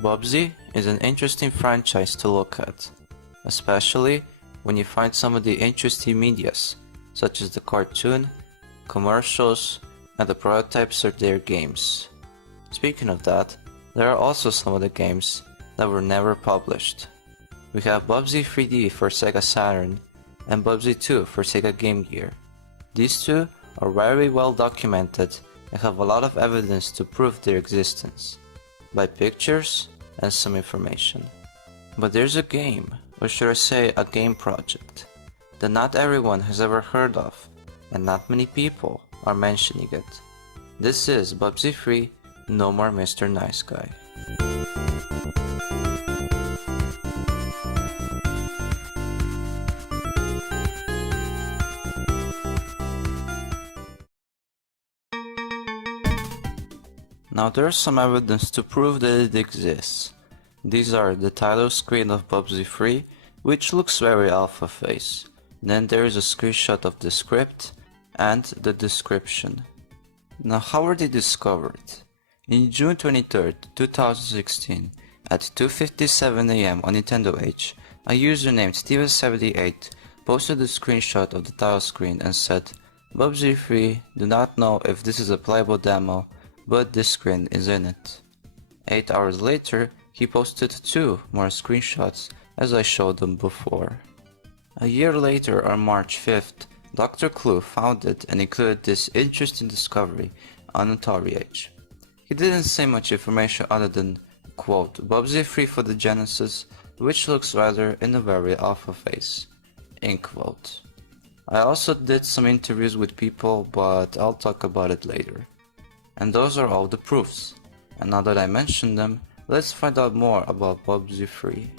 Bubsy is an interesting franchise to look at, especially when you find some of the interesting medias, such as the cartoon, commercials, and the prototypes of their games. Speaking of that, there are also some of the games that were never published. We have Bubsy 3D for Sega Saturn and Bubsy 2 for Sega Game Gear. These two are very well documented and have a lot of evidence to prove their existence, by pictures and some information. But there's a game, or should I say a game project, that not everyone has ever heard of, and not many people are mentioning it. This is Bubsy 3 No More Mr. Nice Guy. Now there's some evidence to prove that it exists. These are the title screen of Bubsy 3, which looks very alpha face. Then there is a screenshot of the script and the description. Now how were they discovered? In June 23rd, 2016, at 2:57 AM on Nintendo H, a user named Steven78 posted a screenshot of the title screen and said, "Bubsy 3, do not know if this is a playable demo, but this screen is in it." 8 hours later, he posted 2 more screenshots as I showed them before. A year later, on March 5th, Dr. Clue found it and included this interesting discovery on Atari Age. He didn't say much information other than, quote, "Bubsy 3 for the Genesis, which looks rather in a very alpha face," end quote. I also did some interviews with people, but I'll talk about it later. And those are all the proofs. And now that I mentioned them, let's find out more about Bubsy 3.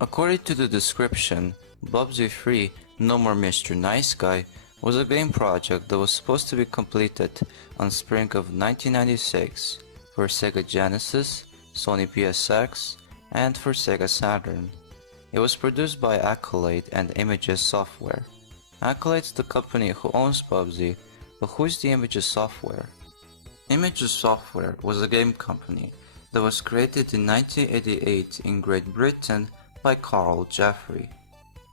According to the description, Bubsy 3 No More Mr. Nice Guy was a game project that was supposed to be completed on spring of 1996 for Sega Genesis, Sony PSX, and for Sega Saturn. It was produced by Accolade and Images Software. Accolade's the company who owns Bubsy, but who is the Images Software? Images Software was a game company that was created in 1988 in Great Britain by Karl Jeffery.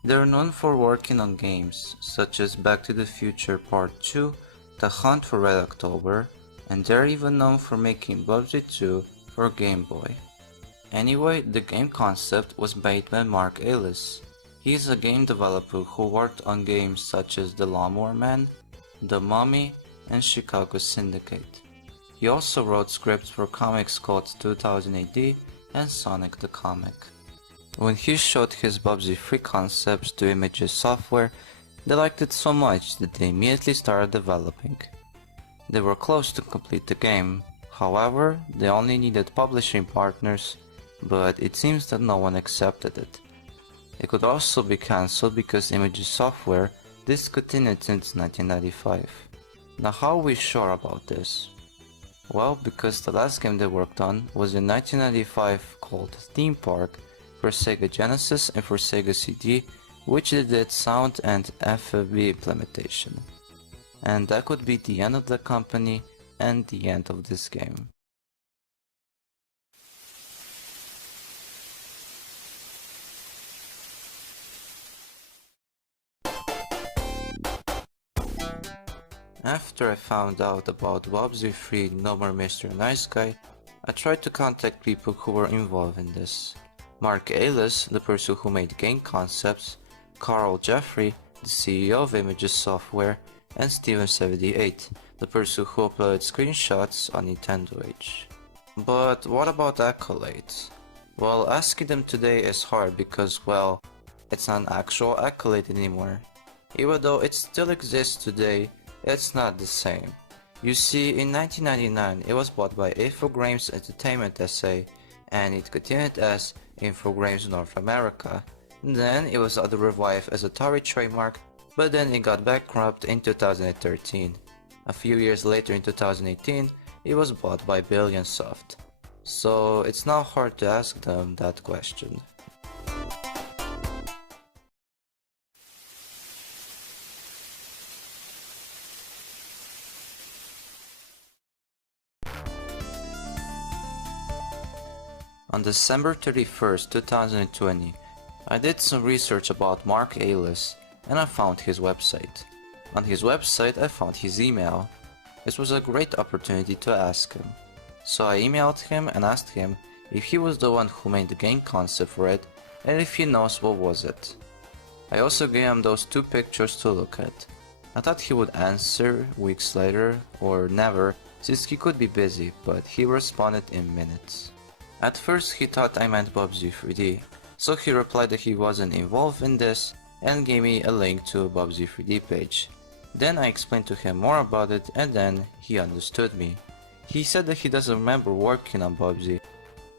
They are known for working on games such as Back to the Future Part 2, The Hunt for Red October, and they're even known for making Bubsy 2 for Game Boy. Anyway, the game concept was made by Mark Eyles. He is a game developer who worked on games such as The Lawnmower Man, The Mummy, and Chicago Syndicate. He also wrote scripts for comics called 2000 AD and Sonic the Comic. When he showed his Bubsy 3 concepts to Images Software, they liked it so much that they immediately started developing. They were close to complete the game, however, they only needed publishing partners, but it seems that no one accepted it. It could also be cancelled because Images Software discontinued since 1995. Now how are we sure about this? Well, because the last game they worked on was in 1995 called Theme Park for Sega Genesis and for Sega CD, which they did sound and FFB implementation. And that could be the end of the company and the end of this game. After I found out about Bubsy 3 No More Mr. Nice Guy, I tried to contact people who were involved in this. Mark Eyles, the person who made game concepts, Karl Jeffery, the CEO of Images Software, and Steven78, the person who uploaded screenshots on Nintendo H. But what about Accolades? Well, asking them today is hard because, well, it's not an actual Accolade anymore. Even though it still exists today, it's not the same. You see, in 1999 it was bought by Infogrames Entertainment SA, and it continued as Infogrames North America. Then it was revived as Atari trademark, but then it got bankrupt in 2013. A few years later in 2018, it was bought by Billionsoft. So it's not hard to ask them that question. On December 31st, 2020, I did some research about Mark Eyles and I found his website. On his website I found his email. This was a great opportunity to ask him. So I emailed him and asked him if he was the one who made the game concept for it and if he knows what was it. I also gave him those two pictures to look at. I thought he would answer weeks later or never since he could be busy, but he responded in minutes. At first he thought I meant Bubsy 3D, so he replied that he wasn't involved in this and gave me a link to a Bubsy 3D page. Then I explained to him more about it and then he understood me. He said that he doesn't remember working on Bubsy.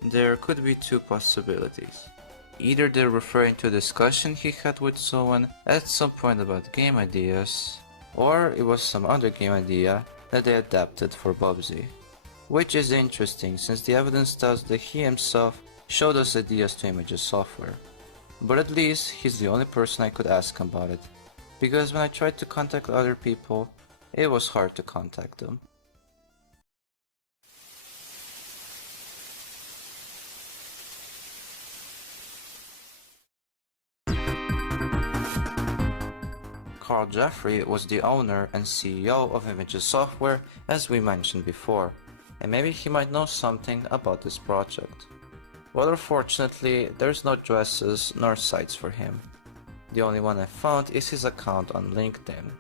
There could be two possibilities. Either they're referring to a discussion he had with someone at some point about game ideas, or it was some other game idea that they adapted for Bubsy. Which is interesting since the evidence tells that he himself showed us ideas to Images software. But at least he's the only person I could ask about it, because when I tried to contact other people, it was hard to contact them. Karl Jeffery was the owner and CEO of Images Software, as we mentioned before, and maybe he might know something about this project. Well, unfortunately, there's no addresses nor sites for him. The only one I found is his account on LinkedIn.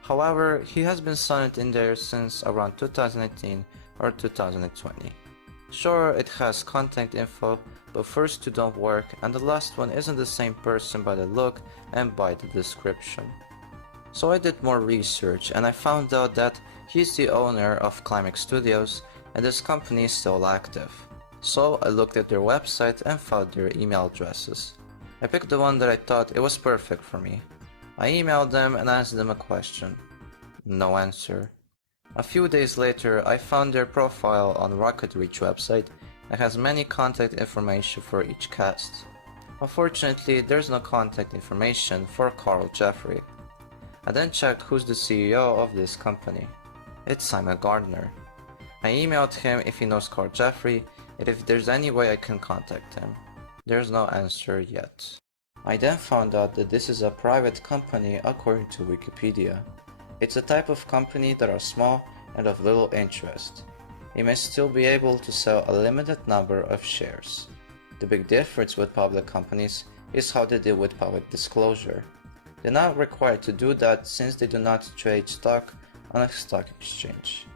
However, he has been signed in there since around 2018 or 2020. Sure, it has contact info, but first two don't work and the last one isn't the same person by the look and by the description. So I did more research and I found out that he's the owner of Climax Studios and this company is still active. So I looked at their website and found their email addresses. I picked the one that I thought it was perfect for me. I emailed them and asked them a question. No answer. A few days later I found their profile on Rocket Reach website that has many contact information for each cast. Unfortunately, there's no contact information for Karl Jeffery. I then checked who's the CEO of this company. It's Simon Gardner. I emailed him if he knows Karl Jeffery and if there's any way I can contact him. There's no answer yet. I then found out that this is a private company according to Wikipedia. It's a type of company that are small and of little interest. It may still be able to sell a limited number of shares. The big difference with public companies is how they deal with public disclosure. They're not required to do that since they do not trade stock on a stock exchange.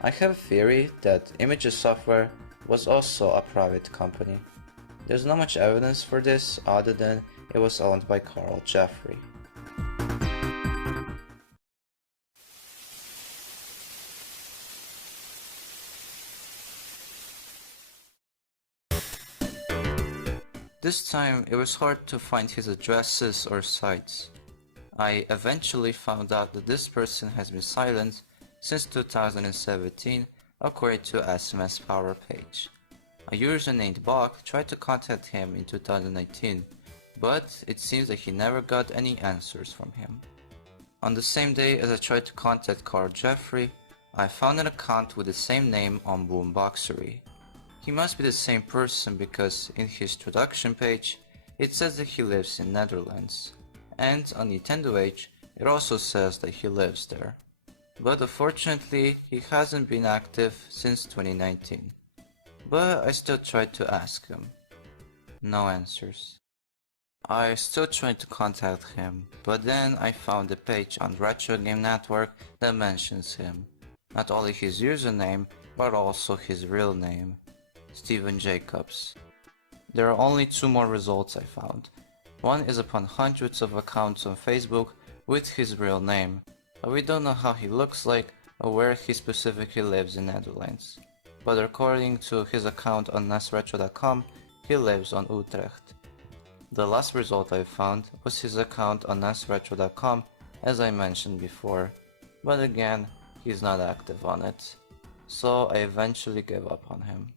I have a theory that Images Software was also a private company. There's not much evidence for this other than it was owned by Karl Jeffery. This time it was hard to find his addresses or sites. I eventually found out that this person has been silent since 2017 according to SMS Power page. A user named Bach tried to contact him in 2019, but it seems that he never got any answers from him. On the same day as I tried to contact Karl Jeffery, I found an account with the same name on Boomboxery. He must be the same person because in his introduction page it says that he lives in Netherlands, and on Nintendo Age it also says that he lives there. But unfortunately he hasn't been active since 2019. But I still tried to ask him. No answers. I still tried to contact him, but then I found a page on Retro Game Network that mentions him. Not only his username, but also his real name, Steven Jacobs. There are only two more results I found. One is upon hundreds of accounts on Facebook with his real name, but we don't know how he looks like or where he specifically lives in Netherlands. But according to his account on nesretro.com, he lives on Utrecht. The last result I found was his account on nesretro.com, as I mentioned before, but again, he's not active on it, so I eventually gave up on him.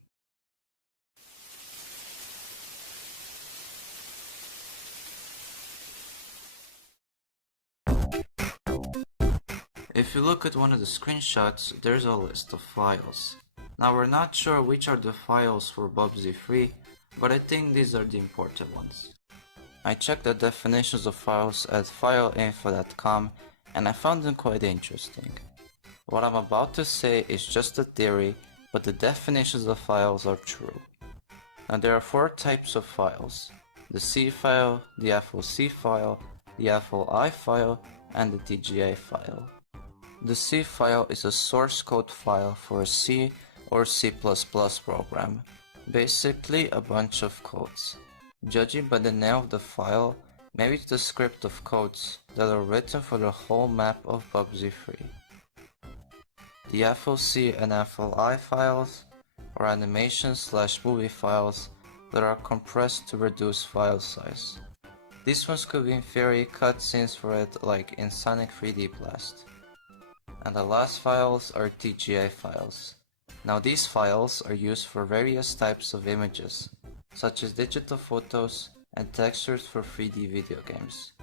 If you look at one of the screenshots, there's a list of files. Now we're not sure which are the files for Bubsy 3, but I think these are the important ones. I checked the definitions of files at fileinfo.com and I found them quite interesting. What I'm about to say is just a theory, but the definitions of files are true. Now there are 4 types of files: the C file, the FOC file, the FOI file, and the TGA file. The C file is a source code file for a C or C++ program, basically a bunch of codes. Judging by the name of the file, maybe it's the script of codes that are written for the whole map of Bubsy 3. The FOC and FOI files are animation/movie files that are compressed to reduce file size. These ones could be in theory cutscenes for it, like in Sonic 3D Blast. And the last files are TGA files. Now these files are used for various types of images, such as digital photos and textures for 3D video games.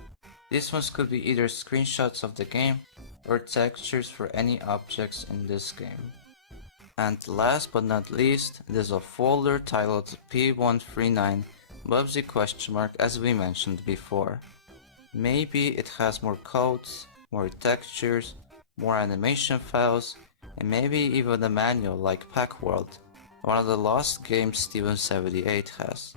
These ones could be either screenshots of the game or textures for any objects in this game. And last but not least, there's a folder titled P139 Bubsy ? As we mentioned before. Maybe it has more codes, more textures, more animation files, and maybe even a manual like Packworld, one of the lost games Steven78 has.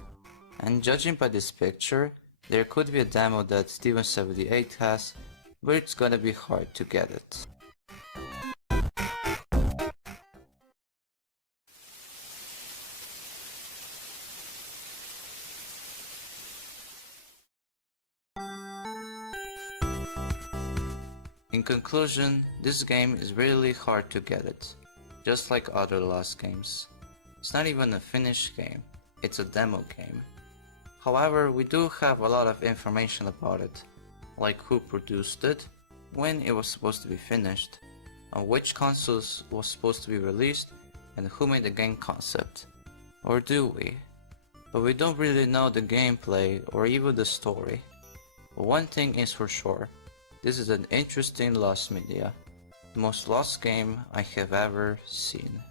And judging by this picture, there could be a demo that Steven78 has, but it's gonna be hard to get it. In conclusion, this game is really hard to get it, just like other lost games. It's not even a finished game, it's a demo game. However, we do have a lot of information about it, like who produced it, when it was supposed to be finished, on which consoles was supposed to be released, and who made the game concept. Or do we? But we don't really know the gameplay or even the story. But one thing is for sure, this is an interesting lost media, the most lost game I have ever seen.